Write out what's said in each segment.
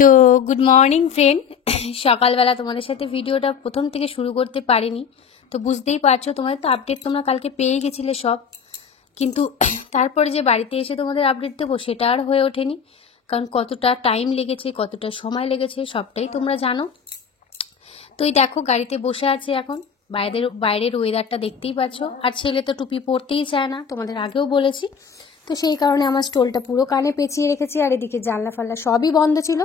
তো good morning friend. সকালবেলা তোমাদের সাথে ভিডিওটা প্রথম থেকে শুরু করতে পারিনি, তো বুঝতেই পারছো তোমাদের তো আপডেট তোমরা কালকে পেয়ে গেছিলে সব, কিন্তু তারপরে যে বাড়িতে এসে তোমাদের আপডেট দেবো সেটা আর হয়ে ওঠেনি, কারণ কতটা টাইম লেগেছে, কতটা সময় লেগেছে সবটাই তোমরা জানো। তো এই দেখো গাড়িতে বসে আছে এখন, বাইরের ওয়েদারটা দেখতেই পাচ্ছ। আর ছেলে তো টুপি পরতেই চায় না, তোমাদের আগেও বলেছি। তো সেই কারণে আমার স্টোলটা পুরো কানে পেঁচিয়ে রেখেছি, আর এদিকে জানলা ফাল্লা সবই বন্ধ ছিল।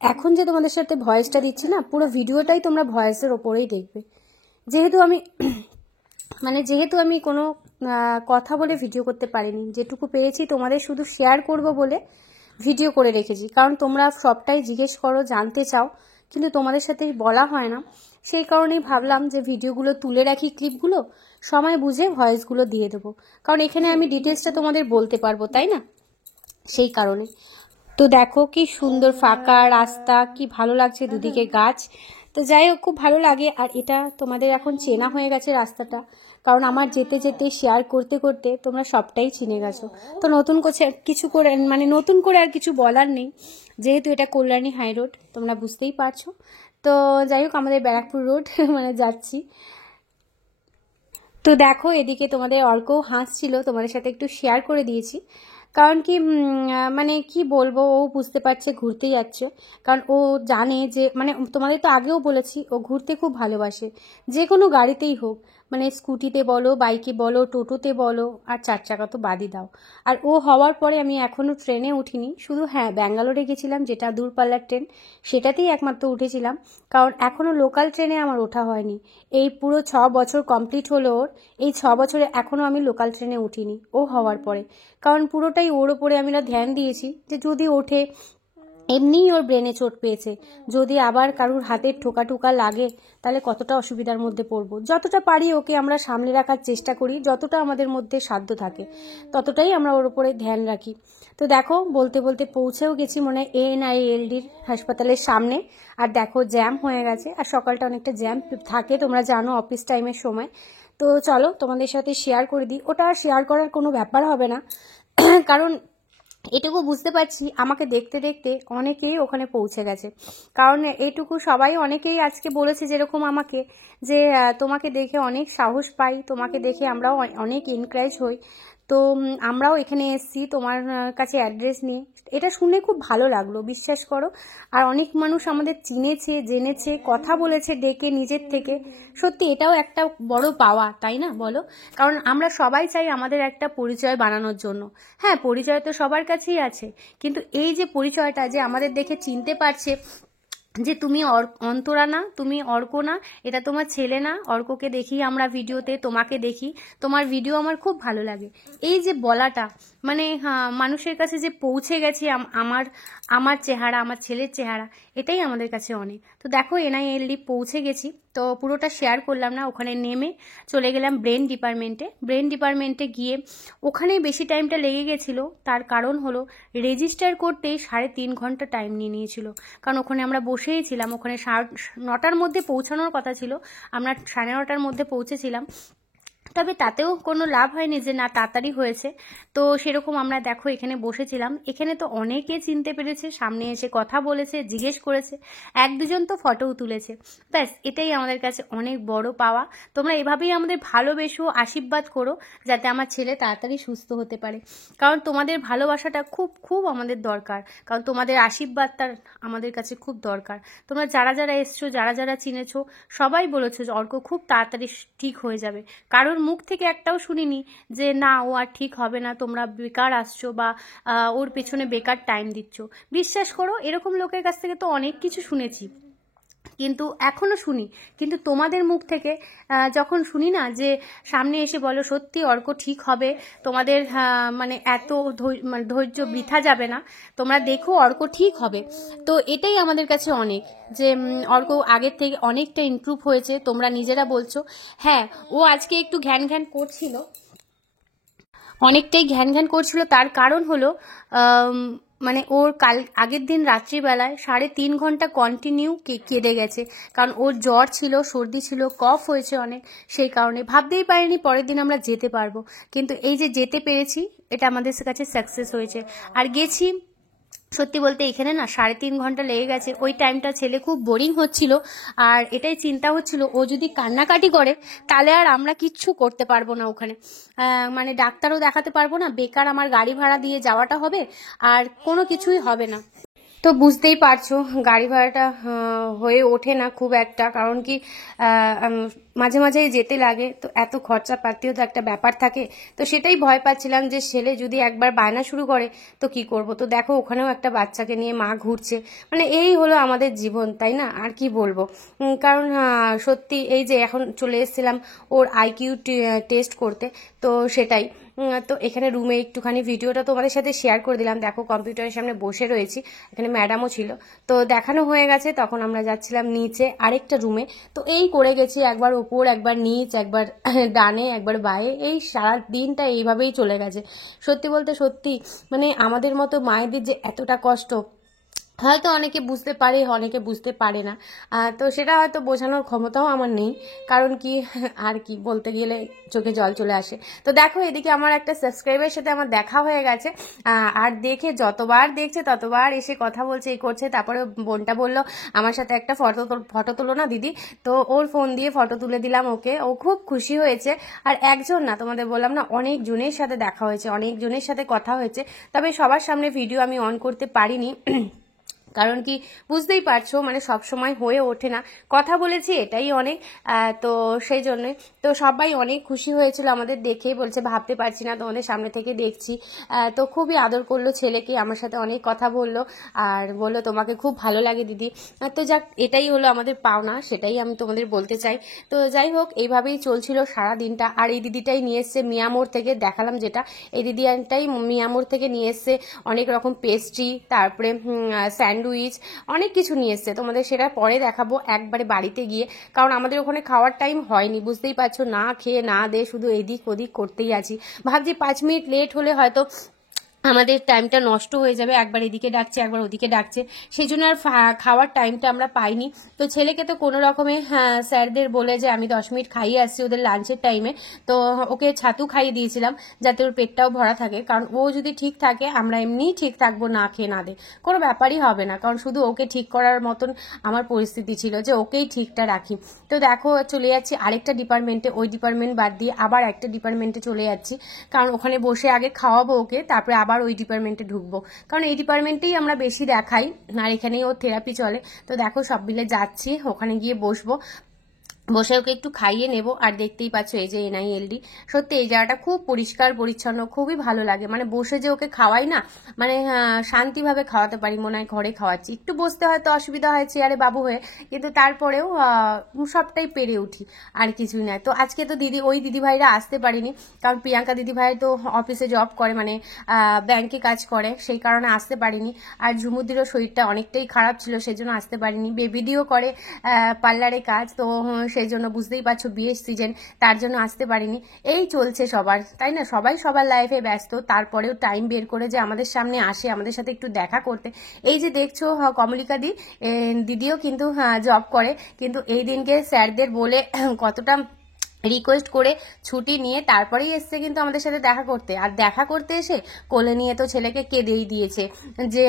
এখন যে তোমাদের সাথে ভয়েসটা দিচ্ছি না, পুরো ভিডিওটাই তোমরা ভয়েসের ওপরেই দেখবে, যেহেতু আমি কোনো কথা বলে ভিডিও করতে পারিনি, যেটুকু পেরেছি তোমাদের শুধু শেয়ার করব বলে ভিডিও করে রেখেছি, কারণ তোমরা সবটাই জিজ্ঞেস করো, জানতে চাও, কিন্তু তোমাদের সাথে বলা হয় না। সেই কারণেই ভাবলাম যে ভিডিওগুলো তুলে রাখি, ক্লিপগুলো সময় বুঝে ভয়েসগুলো দিয়ে দেবো, কারণ এখানে আমি ডিটেলসটা তোমাদের বলতে পারবো, তাই না? সেই কারণে। তো দেখো কি সুন্দর ফাঁকা রাস্তা, কি ভালো লাগছে, দুদিকে গাছ। তো যাই হোক, খুব ভালো লাগে। আর এটা তোমাদের এখন চেনা হয়ে গেছে রাস্তাটা, কারণ আমার যেতে যেতে শেয়ার করতে করতে তোমরা সবটাই চিনে গেছো। তো নতুন করে আর কিছু বলার নেই, যেহেতু এটা কল্যাণী হাই রোড, তোমরা বুঝতেই পারছো। তো যাই হোক, আমাদের ব্যারাকপুর রোড যাচ্ছি। তো দেখো এদিকে তোমাদের অর্কও হাসছিল, তোমাদের সাথে একটু শেয়ার করে দিয়েছি, কারণ কি কি বলবো, ও বুঝতে পারছে ঘুরতে যাচ্ছে, কারণ ও জানে যে তোমাদের তো আগেও বলেছি ও ঘুরতে খুব ভালোবাসে, যে কোনো গাড়িতেই হোক, স্কুটিতে বলো, বাইকে বলো, টোটোতে বলো, আর 4 চাকা তো বাদই দাও। আর ও হওয়ার পরে আমি এখনও ট্রেনে উঠিনি, শুধু হ্যাঁ ব্যাঙ্গালোরে গেছিলাম, যেটা দূরপাল্লার ট্রেন, সেটাতেই একমাত্র উঠেছিলাম, কারণ এখনও লোকাল ট্রেনে আমার ওঠা হয়নি। এই পুরো 6 বছর কমপ্লিট হলো ওর, এই 6 বছরে এখনও আমি লোকাল ট্রেনে উঠিনি ও হওয়ার পরে, কারণ পুরোটাই ওর ওপরে আমি ধ্যান দিয়েছি যে যদি ওঠে, এমনিই ওর ব্রেনে চোট পেয়েছে, যদি আবার কারুর হাতের ঠোকা লাগে তাহলে কতটা অসুবিধার মধ্যে পড়বো। যতটা পারি ওকে আমরা সামলে রাখার চেষ্টা করি, যতটা আমাদের মধ্যে সাধ্য থাকে ততটাই আমরা ওর উপরে ধ্যান রাখি। তো দেখো বলতে বলতে পৌঁছেও গেছি ANILDর হাসপাতালের সামনে। আর দেখো জ্যাম হয়ে গেছে, আর সকালটা অনেকটা জ্যাম থাকে, তোমরা জানো অফিস টাইমের সময়। তো চলো তোমাদের সাথে শেয়ার করে দিই, ওটা আর শেয়ার করার কোনো ব্যাপার হবে না, কারণ এটুকু বুঝতে পারছি আমাকে দেখতে দেখতে অনেকেই ওখানে পৌঁছে গেছে, কারণ এইটুকু সবাই অনেকেই আজকে বলেছে যেরকম আমাকে, যে তোমাকে দেখে অনেক সাহস পাই, তোমাকে দেখে আমরাও অনেক এনকারেজ হই, তো আমরাও এখানে এসেছি তোমার কাছে অ্যাড্রেস নিয়ে। এটা শুনে খুব ভালো লাগলো, বিশ্বাস করো। আর অনেক মানুষ আমাদের চিনেছে, জেনেছে, কথা বলেছে ডেকে নিজের থেকে। সত্যি এটাও একটা বড় পাওয়া, তাই না বলো? কারণ আমরা সবাই চাই আমাদের একটা পরিচয় বানানোর জন্য। হ্যাঁ, পরিচয় তো সবার কাছেই আছে, কিন্তু এই যে পরিচয়টা, যে আমাদের দেখে চিনতে পারছে যে তুমি অন্তরা না, তুমি অর্ক না, এটা তোমার ছেলে না, অর্ককে দেখি আমরা ভিডিওতে, তোমাকে দেখি, তোমার ভিডিও আমার খুব ভালো লাগে, এই যে বলাটা, মানুষের কাছে যে পৌঁছে গেছি আমার চেহারা, আমার ছেলের চেহারা, এটাই আমাদের কাছে অনেক। তো দেখো NILD পৌঁছে গেছি, তো পুরোটা শেয়ার করলাম না। ওখানে নেমে চলে গেলাম ব্রেন ডিপার্টমেন্টে গিয়ে ওখানে বেশি টাইমটা লেগে গেছিলো, তার কারণ হলো রেজিস্টার করতেই 3.5 ঘন্টা টাইম নিয়েছিল, কারণ ওখানে আমরা বসেই ছিলাম। ওখানে 9টার মধ্যে পৌঁছানোর কথা ছিল, আমরা 9:30টার মধ্যে পৌঁছেছিলাম, তবে তাতেও কোনো লাভ হয়নি যে না তাড়াতাড়ি হয়েছে। তো সেরকম আমরা দেখো এখানে বসেছিলাম, এখানে তো অনেকে চিনতে পেরেছে, সামনে এসে কথা বলেছে, জিজ্ঞেস করেছে, 1-2জন তো ফটোও তুলেছে। ব্যাস, এটাই আমাদের কাছে অনেক বড় পাওয়া। তোমরা এভাবেই আমাদের ভালোবেসো, আশীর্বাদ করো, যাতে আমার ছেলে তাড়াতাড়ি সুস্থ হতে পারে, কারণ তোমাদের ভালোবাসাটা খুব খুব আমাদের দরকার, কারণ তোমাদের আশীর্বাদটা আমাদের কাছে খুব দরকার। তোমরা যারা যারা এসছো, যারা যারা চিনেছো, সবাই বলেছো যে অর্ক খুব তাড়াতাড়ি ঠিক হয়ে যাবে, কারোর মুখ থেকে একটাও শুনিনি যে না ও আর ঠিক হবে না, তোমরা বেকার আসছো বা ওর পেছনে বেকার টাইম দিচ্ছ। বিশ্বাস করো, এরকম লোকের কাছ থেকে তো অনেক কিছু শুনেছি, কিন্তু এখনো শুনি, কিন্তু তোমাদের মুখ থেকে যখন শুনি না, যে সামনে এসে বলো সত্যি অর্ক ঠিক হবে, তোমাদের এত ধৈর্য বৃথা যাবে না, তোমরা দেখো অর্ক ঠিক হবে, তো এটাই আমাদের কাছে অনেক, যে অর্ক আগের থেকে অনেকটা ইমপ্রুভ হয়েছে, তোমরা নিজেরা বলছো। হ্যাঁ, ও আজকে একটু ঘ্যান ঘ্যান করছিল, অনেকটাই ঘ্যান ঘ্যান করছিল, তার কারণ হলো ওর আগের দিন রাত্রিবেলায় 3.5 ঘন্টা কন্টিনিউ কেঁদে গেছে, কারণ ওর জ্বর ছিল, সর্দি ছিল, কফ হয়েছে অনেক, সেই কারণে ভাবতেই পারিনি পরের দিন আমরা যেতে পারবো, কিন্তু এই যে যেতে পেরেছি, এটা আমাদের কাছে সাকসেস হয়েছে। আর গেছি সত্যি বলতে এখানে না 3.5 ঘন্টা লেগে গেছে। ওই টাইমটা ছেলে খুব বোরিং হচ্ছিল, আর এটাই চিন্তা হচ্ছিল ও যদি কান্নাকাটি করে তাহলে আর আমরা কিচ্ছু করতে পারবো না ওখানে, মানে ডাক্তারও দেখাতে পারবো না, বেকার আমার গাড়ি ভাড়া দিয়ে যাওয়াটা হবে, আর কোনো কিছুই হবে না। তো বুঝতেই পারছো গাড়ি ভাড়াটা হয়ে ওঠে না খুব একটা, কারণ কি মাঝে মাঝে যেতে লাগে, তো এত খরচাপাতিও তো একটা ব্যাপার থাকে। তো সেটাই ভয় পাচ্ছিলাম যে ছেলে যদি একবার বায়না শুরু করে তো কি করব। তো দেখো ওখানেও একটা বাচ্চাকে নিয়ে মা ঘুরছে, মানে এই হলো আমাদের জীবন, তাই না? আর কি বলবো, কারণ সত্যি এই যে এখন চলে এসেছিলাম ওর আইকিউ টেস্ট করতে, তো সেটাই। তো এখানে রুমে একটুখানি ভিডিওটা তোমাদের সাথে শেয়ার করে দিলাম। দেখো কম্পিউটারের সামনে বসে রয়েছি, এখানে ম্যাডামও ছিল। তো দেখানো হয়ে গেছে, তখন আমরা যাচ্ছিলাম নিচে আরেকটা রুমে। তো এই করে গেছি, একবার ওপর একবার নিচ, একবার ডানে একবার বায়ে, এই সারা দিনটা এইভাবেই চলে গেছে। সত্যি বলতে সত্যি মানে আমাদের মতো মায়েদের যে এতটা কষ্ট হয়তো অনেকে বুঝতে পারে, অনেকে বুঝতে পারে না। তো সেটা হয়তো বোঝানোর ক্ষমতাও আমার নেই, কারণ কি আর কি বলতে গেলে চোখে জল চলে আসে। তো দেখো এদিকে আমার একটা সাবস্ক্রাইবারের সাথে আমার দেখা হয়ে গেছে, আর দেখে যতবার দেখছে ততবার এসে কথা বলছে, এই করছে। তারপরে বোনটা বললো আমার সাথে একটা ফটো তোলো না দিদি, তো ওর ফোন দিয়ে ফটো তুলে দিলাম ওকে, ও খুব খুশি হয়েছে। আর একজন না, তোমাদের বললাম না, অনেক জনের সাথে দেখা হয়েছে, অনেক জনের সাথে কথা হয়েছে, তবে সবার সামনে ভিডিও আমি অন করতে পারিনি, কারণ কি বুঝতেই পারছো মানে সব সময় হয়ে ওঠে না। কথা বলেছি এটাই অনেক, তো সেই জন্যই। তো সবাই অনেক খুশি হয়েছিল আমাদের দেখেই, বলছে ভাবতে পারছি না তোমাদের সামনে থেকে দেখছি। তো খুবই আদর করলো ছেলেকে, আমার সাথে অনেক কথা বললো, আর বললো তোমাকে খুব ভালো লাগে দিদি। তো যাক, এটাই হলো আমাদের পাওনা, সেটাই আমি তোমাদের বলতে চাই। তো যাই হোক, এইভাবেই চলছিল সারা দিনটা। আর এই দিদিটাই নিয়ে এসছে মিয়ামোর থেকে, দেখালাম যেটা, এই দিদিটাই মিয়ামোর থেকে নিয়ে এসছে অনেক রকম পেস্ট্রি, তারপরে স্যান্ডউইচ, অনেক কিছু নিয়ে এসছে। তোমাদের সেটা পরে দেখাবো একবারে বাড়িতে গিয়ে, কারণ আমাদের ওখানে খাওয়ার টাইম হয়নি, বুঝতেই পারছো, না খেয়ে না দিয়ে শুধু এদিক ওদিক করতেই আছি। ভাবছি 5 মিনিট লেট হলে হয়তো আমাদের টাইমটা নষ্ট হয়ে যাবে, একবার এদিকে ডাকছে একবার ওদিকে ডাকছে, সেই জন্য আর খাওয়ার টাইমটা আমরা পাইনি। তো ছেলেকে তো কোনো রকমে স্যারদের বলে যে আমি 10 মিনিট খাইয়ে আসছি ওদের লাঞ্চের টাইমে, তো ওকে ছাতু খাইয়ে দিয়েছিলাম যাতে ওর পেটটাও ভরা থাকে, কারণ ও যদি ঠিক থাকে আমরা এমনিই ঠিক থাকবো, না খেয়ে না দে কোনো ব্যাপারই হবে না, কারণ শুধু ওকে ঠিক করার মতন আমার পরিস্থিতি ছিল যে ওকেই ঠিকটা রাখি। তো দেখো চলে যাচ্ছি আরেকটা ডিপার্টমেন্টে, ওই ডিপার্টমেন্ট বাদ দিয়ে আবার একটা ডিপার্টমেন্টে চলে যাচ্ছি, কারণ ওখানে বসে আগে খাওয়াবো ওকে, তারপরে আবার ওই ডিপার্টমেন্টে ঢুকবো, কারণ এই ডিপার্টমেন্টেই আমরা বেশি দেখাই, আর এখানেই ওর থেরাপি চলে। তো দেখো সব মিলে যাচ্ছি, ওখানে গিয়ে বসবো, বসে ওকে একটু খাইয়ে নেব। আর দেখতেই পাচ্ছ এই যে NILD, সত্যি এই জায়গাটা খুব পরিষ্কার পরিচ্ছন্ন, খুবই ভালো লাগে, মানে বসে যে ওকে খাওয়াই না, মানে শান্তিভাবে খাওয়াতে পারি, মনে হয় ঘরে খাওয়াচ্ছি। একটু বসতে হয়তো অসুবিধা হয় চেয়ারে বাবু হয়ে, কিন্তু তারপরেও সবটাই পেরে উঠি, আর কিছুই নয়। তো আজকে তো ওই দিদিভাইরা আসতে পারিনি, কারণ প্রিয়াঙ্কা দিদিভাই তো অফিসে জব করে, মানে ব্যাংকে কাজ করে, সেই কারণে আসতে পারিনি। আর ঝুমুদিরও শরীরটা অনেকটাই খারাপ ছিল, সেই জন্য আসতে পারিনি। বেবিডিও করে পার্লারে কাজ, তো সেই জন্য বুঝতেই পারছো বিয়ের সিজন, তার জন্য আসতে পারিনি। এই চলছে সবার, তাই না? সবাই সবার লাইফে ব্যস্ত, তারপরেও টাইম বের করে যে আমাদের সামনে আসে আমাদের সাথে একটু দেখা করতে। এই যে দেখছো কমলিকা দিদিও কিন্তু জব করে, কিন্তু এই দিনকে স্যারদের বলে কতটা রিকোয়েস্ট করে ছুটি নিয়ে তারপরেই এসছে কিন্তু আমাদের সাথে দেখা করতে। আর দেখা করতে এসে কোলে নিয়ে তো ছেলেকে কেঁদেই দিয়েছে, যে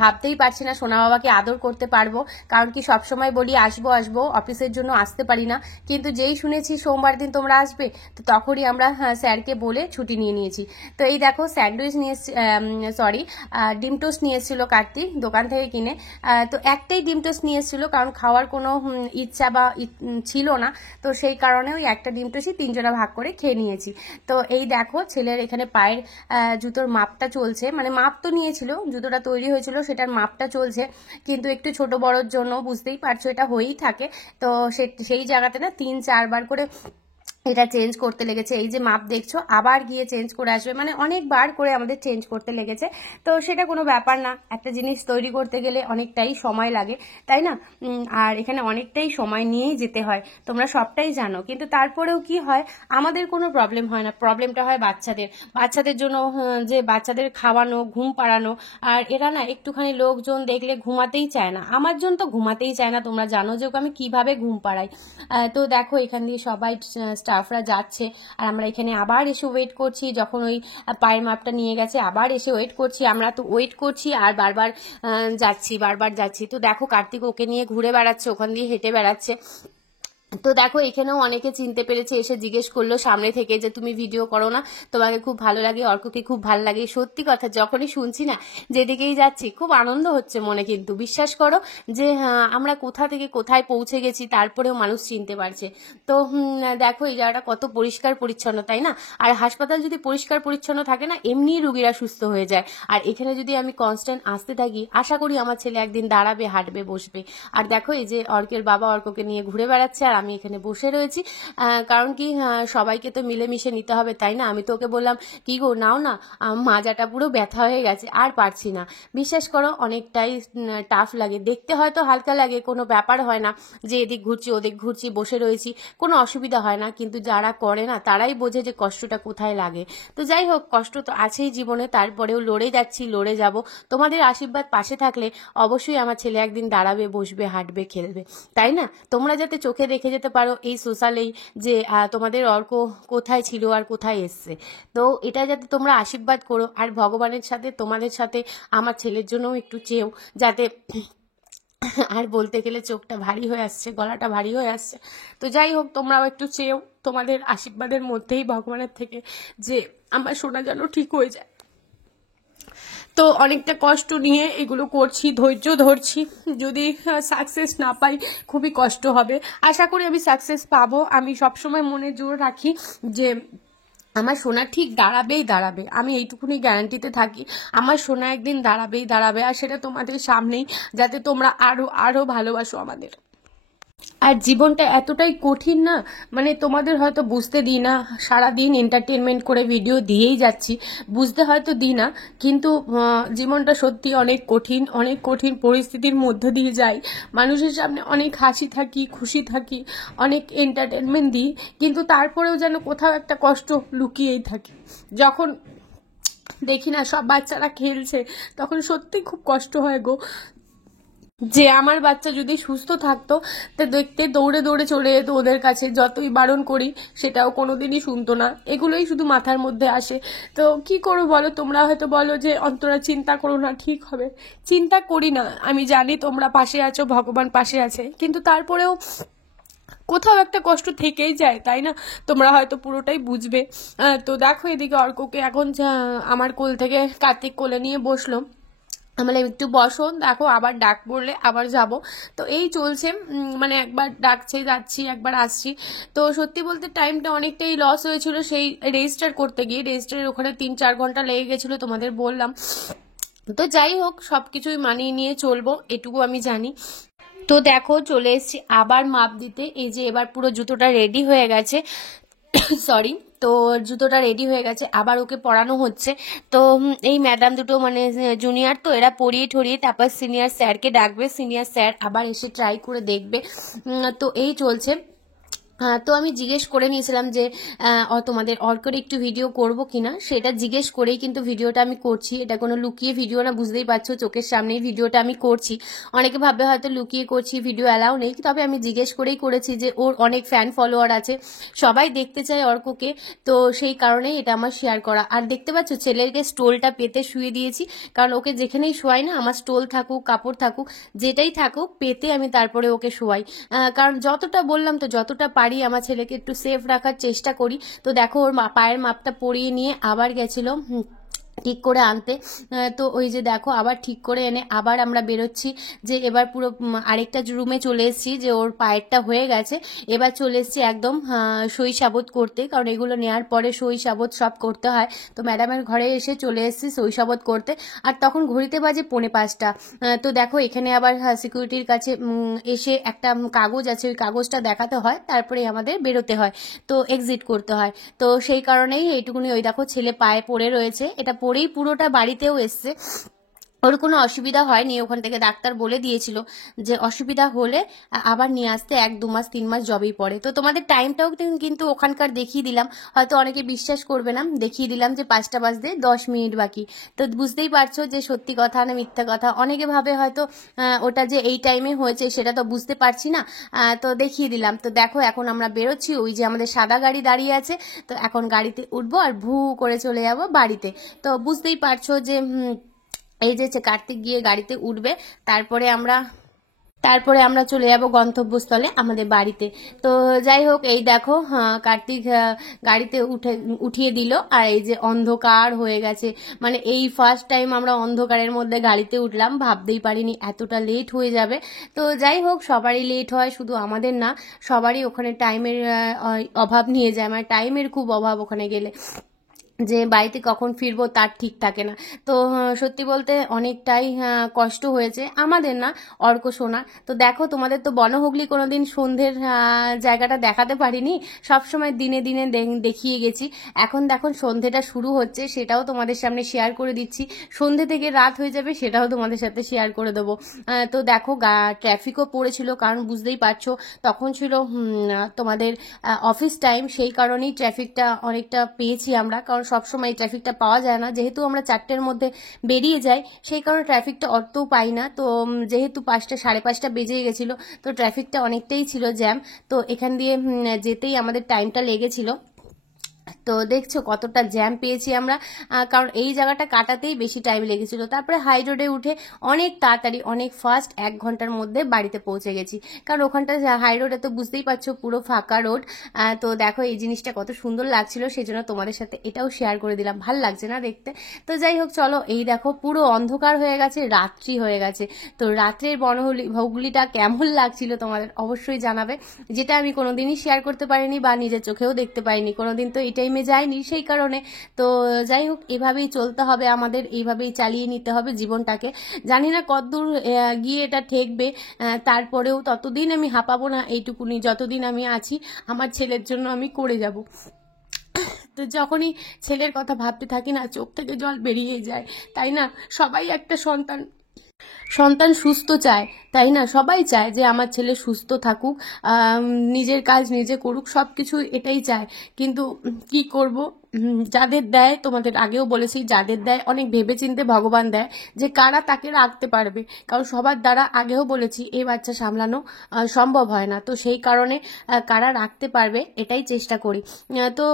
ভাবতেই পারছি না সোনা বাবাকে আদর করতে পারবো, কারণ কি সবসময় বলি আসবো আসবো, অফিসের জন্য আসতে পারি না, কিন্তু যেই শুনেছি সোমবার দিন তোমরা আসবে, তো তখনই আমরা স্যারকে বলে ছুটি নিয়ে নিয়েছি। তো এই দেখো স্যান্ডউইচ নিয়ে সরি ডিম টোস্ট নিয়ে এসেছিল কার্তিক দোকান থেকে কিনে, তো একটাই ডিম টোস্ট নিয়ে এসেছিল, কারণ খাওয়ার কোনো ইচ্ছা বা ছিল না, তো সেই কারণে ওই একটা ডিম টোস্টই 3 জনা ভাগ করে খেয়ে নিয়েছি। তো এই দেখো ছেলের এখানে পায়ের জুতোর মাপটা চলছে, মানে মাপ তো নিয়েছিল, জুতোটা তৈরি হয়েছিল সেটার মাপটা চলছে, কিন্তু একটু ছোট বড়োর জন্য বুঝতেই পারছো এটা হয়েই থাকে, তো সেই জায়গাতে না 3-4 বার করে এটা চেঞ্জ করতে লেগেছে। এই যে মাপ দেখছো আবার গিয়ে চেঞ্জ করে আসবে, মানে অনেকবার করে আমাদের চেঞ্জ করতে লেগেছে। তো সেটা কোনো ব্যাপার না, একটা জিনিস তৈরি করতে গেলে অনেকটাই সময় লাগে, তাই না? আর এখানে অনেকটাই সময় নিয়েই যেতে হয়, তোমরা সবটাই জানো, কিন্তু তারপরেও কি হয়, আমাদের কোনো প্রবলেম হয় না, প্রবলেমটা হয় বাচ্চাদের জন্য, যে বাচ্চাদের খাওয়ানো ঘুম পাড়ানো, আর এরা না একটুখানি লোকজন দেখলে ঘুমাতেই চায় না, আমার জন্য তো ঘুমাতেই চায় না, তোমরা জানো যে ওকে আমি কিভাবে ঘুম পাড়াই। তো দেখো এখান দিয়ে সবাই স্টাফরা যাচ্ছে, আর আমরা এখানে আবার এসে ওয়েট করছি। যখন ওই পায়ের মাপটা নিয়ে গেছে আবার এসে ওয়েট করছি, আমরা তো ওয়েট করছি আর বারবার যাচ্ছি। তো দেখো কার্তিক ওকে নিয়ে ঘুরে বেড়াচ্ছে, ওখান দিয়ে হেঁটে বেড়াচ্ছে। তো দেখো এখানেও অনেকে চিনতে পেরেছে, এসে জিজ্ঞেস করলো সামনে থেকে যে তুমি ভিডিও করো না, তোমাকে খুব ভালো লাগে, অর্ককে খুব ভালো লাগে। সত্যি কথা, যখনই শুনছি না যেদিকেই যাচ্ছি খুব আনন্দ হচ্ছে মনে। কিন্তু বিশ্বাস করো যে আমরা কোথা থেকে কোথায় পৌঁছে গেছি, তারপরেও মানুষ চিনতে পারছে। তো দেখো এই জায়গাটা কত পরিষ্কার পরিচ্ছন্ন, তাই না? আর হাসপাতাল যদি পরিষ্কার পরিচ্ছন্ন থাকে না, এমনিই রুগীরা সুস্থ হয়ে যায়। আর এখানে যদি আমি কনস্ট্যান্ট আসতে থাকি, আশা করি আমার ছেলে একদিন দাঁড়াবে, হাঁটবে, বসবে। আর দেখো এই যে অর্কের বাবা অর্ককে নিয়ে ঘুরে বেড়াচ্ছে, আর আমি এখানে বসে রয়েছি। কারণ কি, সবাইকে তো মিলেমিশে নিতে হবে, তাই না? আমি তো ওকে বললাম কি গো নাও না, মাজাটা পুরো ব্যথা হয়ে গেছে, আর পারছি না। বিশ্বাস করো অনেকটাই টাফ লাগে। দেখতে হয়তো হালকা লাগে, কোনো ব্যাপার হয় না যে এদিক ঘুরছি ওদিক ঘুরছি বসে রয়েছি, কোনো অসুবিধা হয় না। কিন্তু যারা করে না তারাই বোঝে যে কষ্টটা কোথায় লাগে। তো যাই হোক, কষ্ট তো আছেই জীবনে, তারপরেও লড়ে যাচ্ছি, লড়ে যাব। তোমাদের আশীর্বাদ পাশে থাকলে অবশ্যই আমার ছেলে একদিন দাঁড়াবে, বসবে, হাঁটবে, খেলবে, তাই না? তোমরা যাতে চোখে দেখে যেতে পারো এই সোশ্যালেই যে তোমাদের অর্ক কোথায় ছিল আর কোথায় এসছে। তো এটা যাতে তোমরা আশীর্বাদ করো, আর ভগবানের সাথে তোমাদের সাথে আমার ছেলের জন্যও একটু চেয়েও, যাতে আর বলতে গেলে চোখটা ভারী হয়ে আসছে, গলাটা ভারী হয়ে আসছে। তো যাই হোক, তোমরাও একটু চেয়েও তোমাদের আশীর্বাদের মধ্যেই ভগবানের থেকে, যে আমার সোনা যেন ঠিক হয়ে যায়। তো অনেকটা কষ্ট নিয়ে এগুলো করছি, ধৈর্য ধরছি। যদি সাকসেস না পাই খুবই কষ্ট হবে। আশা করি আমি সাকসেস পাবো। আমি সবসময় মনে জোর রাখি যে আমার সোনা ঠিক দাঁড়াবে। আমি এইটুকুনি গ্যারান্টিতে থাকি, আমার সোনা একদিন দাঁড়াবে। আর সেটা তোমাদের সামনেই, যাতে তোমরা আরো আরো ভালোবাসো আমাদের। আর জীবনটা এতটাই কঠিন না, মানে তোমাদের হয়তো বুঝতে দিই না, সারাদিন এন্টারটেনমেন্ট করে ভিডিও দিয়েই যাচ্ছি, বুঝতে হয়তো দিই না। কিন্তু জীবনটা সত্যি অনেক কঠিন পরিস্থিতির মধ্যে দিয়ে যাই। মানুষের সামনে অনেক হাসি থাকি, খুশি থাকি, অনেক এন্টারটেনমেন্ট দিই, কিন্তু তারপরেও যেন কোথাও একটা কষ্ট লুকিয়েই থাকে। যখন দেখি না সব বাচ্চারা খেলছে, তখন সত্যি খুব কষ্ট হয় গো, যে আমার বাচ্চা যদি সুস্থ থাকতো, তা দেখতে দৌড়ে দৌড়ে চলে যেত ওদের কাছে, যতই বারণ করি সেটাও কোনোদিনই শুনতো না। এগুলোই শুধু মাথার মধ্যে আসে। তো কি করবো বলো? তোমরা হয়তো বলো যে অন্তরা চিন্তা করো না, ঠিক হবে। চিন্তা করি না, আমি জানি তোমরা পাশে আছো, ভগবান পাশে আছে, কিন্তু তারপরেও কোথাও একটা কষ্ট থেকেই যায়, তাই না? তোমরা হয়তো পুরোটাই বুঝবে। তো দেখো এদিকে অর্ককে এখন আমার কোল থেকে কার্তিক কোলে নিয়ে বসলো। আমরা একটু বসো, দেখো আবার ডাক পড়লে আবার যাব। তো এই চলছে, মানে একবার ডাকছে যাচ্ছি, একবার আসছি। তো সত্যি বলতে টাইমটা অনেকটাই লস হয়েছিল সেই রেজিস্টার করতে গিয়ে। রেজিস্টারের ওখানে 3-4 ঘন্টা লেগে গেছিলো, তোমাদের বললাম। তো যাই হোক, সব কিছুই মানিয়ে নিয়ে চলবো, এটুকু আমি জানি। তো দেখো চলে এসেছি আবার মাপ দিতে। এই যে এবার পুরো জুতোটা রেডি হয়ে গেছে, সরি। তো জুতোটা রেডি হয়ে গেছে, আবার ওকে পড়ানো হচ্ছে। তো এই ম্যাডাম দুটো মানে জুনিয়র, তো এরা পড়িয়ে ঠরিয়ে তারপর সিনিয়র স্যারকে ডাকবে, সিনিয়র স্যার আবার এসে ট্রাই করে দেখবে। তো এই চলছে। তো আমি জিজ্ঞেস করে নিয়েছিলাম যে তোমাদের অর্কের একটু ভিডিও করব কিনা, সেটা জিজ্ঞেস করেই কিন্তু ভিডিওটা আমি করছি। এটা কোনো লুকিয়ে ভিডিও না, বুঝতেই পারছো, চোখের সামনেই ভিডিওটা আমি করছি। অনেকে ভাববে হয়তো লুকিয়ে করছি, ভিডিও অ্যালাউ নেই, তবে আমি জিজ্ঞেস করেই করেছি যে ওর অনেক ফ্যান ফলোয়ার আছে, সবাই দেখতে চায় অর্ককে। তো সেই কারণেই এটা আমার শেয়ার করা। আর দেখতে পাচ্ছ ছেলেকে স্টোলটা পেতে শুয়ে দিয়েছি, কারণ ওকে যেখানেই শোয়াই না, আমার স্টোল থাকুক, কাপড় থাকুক, যেটাই থাকুক, পেতে আমি তারপরে ওকে শোয়াই। কারণ যতটা বললাম তো, যতটা পারি আমার ছেলেকে একটু সেফ রাখার চেষ্টা করি। তো দেখো ওর পায়ের মাপটা পরিয়ে নিয়ে আবার গেছিল ঠিক করে আনতে। তো ওই যে দেখো আবার ঠিক করে এনে আবার আমরা বেরোচ্ছি, যে এবার পুরো আরেকটা রুমে চলে এসেছি, যে ওর পায়েরটা হয়ে গেছে। এবার চলে এসেছি একদম সই সাবত করতে, কারণ এগুলো নেওয়ার পরে সই সাবত সব করতে হয়। তো ম্যাডামের ঘরে এসে চলে এসেছি সই সাবত করতে। আর তখন ঘড়িতে বাজে 4:45। তো দেখো এখানে আবার সিকিউরিটির কাছে এসে একটা কাগজ আছে, ওই কাগজটা দেখাতে হয়, তারপরে আমাদের বেরোতে হয়, তো এক্সিট করতে হয়। তো সেই কারণেই এইটুকুনি, ওই দেখো ছেলে পায়ে পড়ে রয়েছে, এটা পরেই পুরোটা বাড়িতেও এসছে। ওর কোনো অসুবিধা হয়নি, ওখান থেকে ডাক্তার বলে দিয়েছিল যে অসুবিধা হলে আবার নিয়ে আসতে 1-2 মাস 3 মাস জবেই পড়ে। তো তোমাদের টাইমটাও কিন্তু ওখানকার দেখিয়ে দিলাম, হয়তো অনেকে বিশ্বাস করবে না, দেখিয়ে দিলাম যে 5টা বাজতে 10 মিনিট বাকি। তো বুঝতেই পারছো যে সত্যি কথা না মিথ্যা কথা, অনেকে ভাবে হয়তো ওটা যে এই টাইমে হয়েছে সেটা তো বুঝতে পারছি না। তো দেখিয়ে দিলাম। তো দেখো এখন আমরা বেরোচ্ছি, ওই যে আমাদের সাদা গাড়ি দাঁড়িয়ে আছে, তো এখন গাড়িতে উঠবো আর ভু করে চলে যাব বাড়িতে। তো বুঝতেই পারছো যে এই যে কার্তিক গিয়ে গাড়িতে উঠবে, তারপরে আমরা চলে যাব গন্তব্যস্থলে আমাদের বাড়িতে। তো যাই হোক, এই দেখো কার্তিক গাড়িতে উঠিয়ে দিল, আর এই যে অন্ধকার হয়ে গেছে, মানে এই ফার্স্ট টাইম আমরা অন্ধকারের মধ্যে গাড়িতে উঠলাম, ভাবতেই পারিনি এতটা লেট হয়ে যাবে। তো যাই হোক, সবারই লেট হয়, শুধু আমাদের না, সবারই ওখানে টাইমের অভাব নিয়ে যায়, মানে টাইমের খুব অভাব ওখানে গেলে, যে বাড়িতে কখন ফিরবো তার ঠিক থাকে না। তো সত্যি বলতে অনেকটাই কষ্ট হয়েছে আমাদের, না অর্ক সোনা। তো দেখো তোমাদের তো বনহুগলি কোনোদিন সন্ধ্যের জায়গাটা দেখাতে পারিনি, সবসময় দিনে দিনে দেখিয়ে গেছি। এখন দেখো সন্ধ্যেটা শুরু হচ্ছে, সেটাও তোমাদের সামনে শেয়ার করে দিচ্ছি, সন্ধ্যে থেকে রাত হয়ে যাবে সেটাও তোমাদের সাথে শেয়ার করে দেবো। তো দেখো ট্রাফিকও পড়েছিল, কারণ বুঝতেই পারছো তখন ছিল তোমাদের অফিস টাইম, সেই কারণেই ট্রাফিকটা অনেকটা পেয়েছি আমরা, কারণ সবসময় এই ট্রাফিকটা পাওয়া যায় না, যেহেতু আমরা 4টের মধ্যে বেরিয়ে যাই সেই কারণে ট্রাফিকটা অতও পাই না। তো যেহেতু 5টা 5:30 বেজে গেছিলো, তো ট্রাফিকটা অনেকটাই ছিল জ্যাম, তো এখান দিয়ে যেতেই আমাদের টাইমটা লেগেছিল। তো দেখছো কতটা জ্যাম পেয়েছি আমরা, কারণ এই জায়গাটা কাটাতেই বেশি টাইম লেগেছিল। তারপরে হাই রোডে উঠে অনেক তাড়াতাড়ি অনেক ফাস্ট 1 ঘন্টার মধ্যে বাড়িতে পৌঁছে গেছি, কারণ ওখানটা হাই রোডে তো বুঝতেই পারছো পুরো ফাঁকা রোড। তো দেখো এই জিনিসটা কত সুন্দর লাগছিল, সেই জন্য তোমাদের সাথে এটাও শেয়ার করে দিলাম, ভাল লাগছে না দেখতে। তো যাই হোক চলো, এই দেখো পুরো অন্ধকার হয়ে গেছে, রাত্রি হয়ে গেছে। তো রাত্রের বনহুগলিটা কেমন লাগছিল তোমাদের অবশ্যই জানাবে, যেটা আমি কোনোদিনই শেয়ার করতে পারিনি বা নিজের চোখেও দেখতে পাইনি কোনোদিন, তো এই টাইমে যাইনি সেই কারণে। তো যাই হোক, এভাবেই চলতে হবে আমাদের, এইভাবেই চালিয়ে নিতে হবে জীবনটাকে। জানি না কতদূর গিয়ে এটা ঠেকবে, তারপরেও ততদিন আমি হাঁপাবো না, এইটুকুনি যতদিন আমি আছি আমার ছেলের জন্য আমি করে যাব। তো যখনই ছেলের কথা ভাবতে থাকি না, চোখ থেকে জল বেরিয়ে যায়, তাই না? সবাই একটা সন্তান সন্তান সুস্থ চায়, তাই না? সবাই চায় যে আমার ছেলে সুস্থ থাকুক, নিজের কাজ নিজে করুক, সব কিছু এটাই চায়। কিন্তু কি করব, যাদের দেয়, তোমাদের আগেও বলেছি, যাদের দেয় অনেক ভেবেচিন্তে ভগবান দেয় যে কারা তাকে রাখতে পারবে, কারণ সবার দ্বারা আগেও বলেছি এই বাচ্চা সামলানো সম্ভব হয় না। তো সেই কারণে কারা রাখতে পারবে এটাই চেষ্টা করি। তো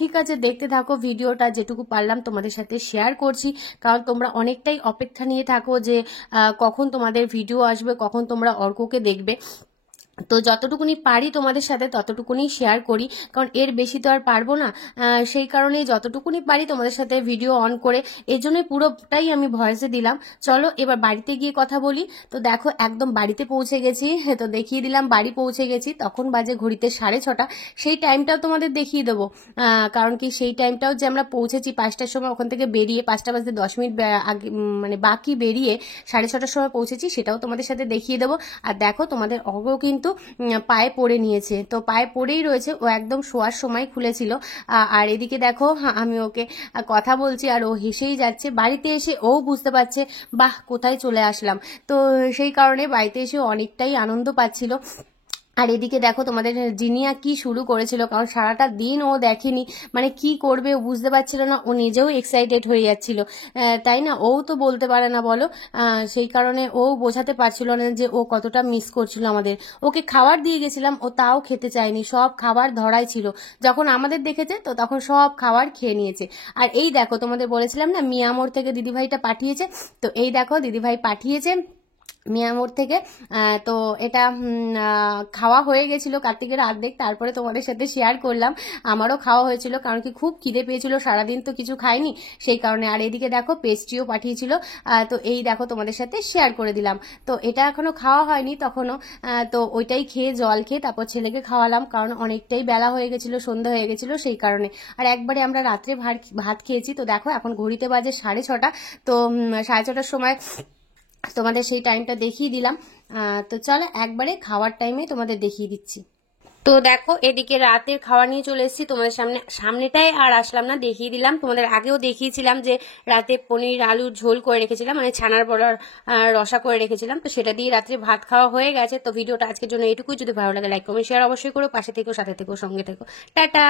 ঠিক আছে, দেখতে থাকো ভিডিওটা, যেটুকু পারলাম তোমাদের সাথে শেয়ার করছি, কারণ তোমরা অনেকটাই অপেক্ষা নিয়ে থাকো যে কখন তোমাদের ভিডিও আসবে, কখন তোমরা অর্ককে দেখবে। তো যতটুকুনি পারি তোমাদের সাথে ততটুকুনি শেয়ার করি, কারণ এর বেশি তো আর পারবো না। সেই কারণে যতটুকুনি পারি তোমাদের সাথে ভিডিও অন করে, এই জন্যই পুরোটাই আমি ভয়েসে দিলাম। চলো এবার বাড়িতে গিয়ে কথা বলি। তো দেখো একদম বাড়িতে পৌঁছে গেছি, তো দেখিয়ে দিলাম বাড়ি পৌঁছে গেছি, তখন বাজে ঘড়িতে 6:30। সেই টাইমটাও তোমাদের দেখিয়ে দেবো, কারণ কি সেই টাইমটাও যে আমরা পৌঁছেছি 5টার সময় ওখান থেকে বেরিয়ে, 5টা বাজতে 10 মিনিট আগে মানে বাকি বেরিয়ে 6:30টার সময় পৌঁছেছি, সেটাও তোমাদের সাথে দেখিয়ে দেবো। আর দেখো তোমাদের অগ্র কিন্তু পায়ে পড়ে নিয়েছে, তো পায়ে পড়েই রয়েছে, ও একদম শোয়ার সময় খুলেছিল। আর এদিকে দেখো আমি ওকে কথা বলছি আর ও হেসেই যাচ্ছে। বাড়িতে এসে ও বুঝতে পারছে বাহ কোথায় চলে আসলাম, তো সেই কারণে বাড়িতে এসে অনেকটাই আনন্দ পাচ্ছিল। আর এদিকে দেখো তোমাদের জিনিয়া কি শুরু করেছিল, কারণ সারাটা দিন ও দেখেনি, মানে কি করবে ও বুঝতে পারছিল না, ও নিজেও এক্সাইটেড হয়ে যাচ্ছিল, তাই না? ও তো বলতে পারে না বলো, সেই কারণে ও বোঝাতে পারছিল না যে ও কতটা মিস করছিল আমাদের। ওকে খাবার দিয়ে গেছিলাম, ও তাও খেতে চায়নি, সব খাবার ধরাই ছিল, যখন আমাদের দেখেছে তো তখন সব খাবার খেয়ে নিয়েছে। আর এই দেখো তোমাদের বলেছিলাম না মিয়ামোর থেকে দিদিভাইটা পাঠিয়েছে, তো এই দেখো দিদিভাই পাঠিয়েছে মিয়ামোর থেকে। তো এটা খাওয়া হয়ে গেছিল কার্তিকের অর্ধেক, তারপরে তোমাদের সাথে শেয়ার করলাম। আমারও খাওয়া হয়েছিল, কারণ কি খুব খিদে পেয়েছিল, সারাদিন তো কিছু খাইনি সেই কারণে। আর এদিকে দেখো পেস্ট্রিও পাঠিয়েছিল, তো এই দেখো তোমাদের সাথে শেয়ার করে দিলাম। তো এটা এখনো খাওয়া হয়নি তখনও, তো ওইটাই খেয়ে জল খেয়ে তারপর ছেলেকে খাওয়ালাম, কারণ অনেকটাই বেলা হয়ে গেছিলো, সন্ধ্যা হয়ে গেছিলো সেই কারণে। আর একবারে আমরা রাত্রে ভাত খেয়েছি। তো দেখো এখন ঘড়িতে বাজে 6:30, তো 6:30টার সময় তোমাদের সেই টাইমটা দেখিয়ে দিলাম। তো চলো একবারে খাওয়ার টাইমে তোমাদের দেখিয়ে দিচ্ছি। তো দেখো এদিকে রাতের খাওয়া নিয়ে চলে এসেছি তোমাদের সামনেটাই আর আসলাম না, দেখিয়ে দিলাম। তোমাদের আগেও দেখিয়েছিলাম যে রাতে পনির আলুর ঝোল করে রেখেছিলাম, মানে ছানার বড়ার রসা করে রেখেছিলাম। তো সেটা দিয়ে রাত্রে ভাত খাওয়া হয়ে গেছে। তো ভিডিওটা আজকের জন্য এইটুকুই। যদি ভালো লাগে লাইক কমেন্ট শেয়ার অবশ্যই করো, পাশে থেকো, সাথে থেকো, সঙ্গে থেকো। টাটা।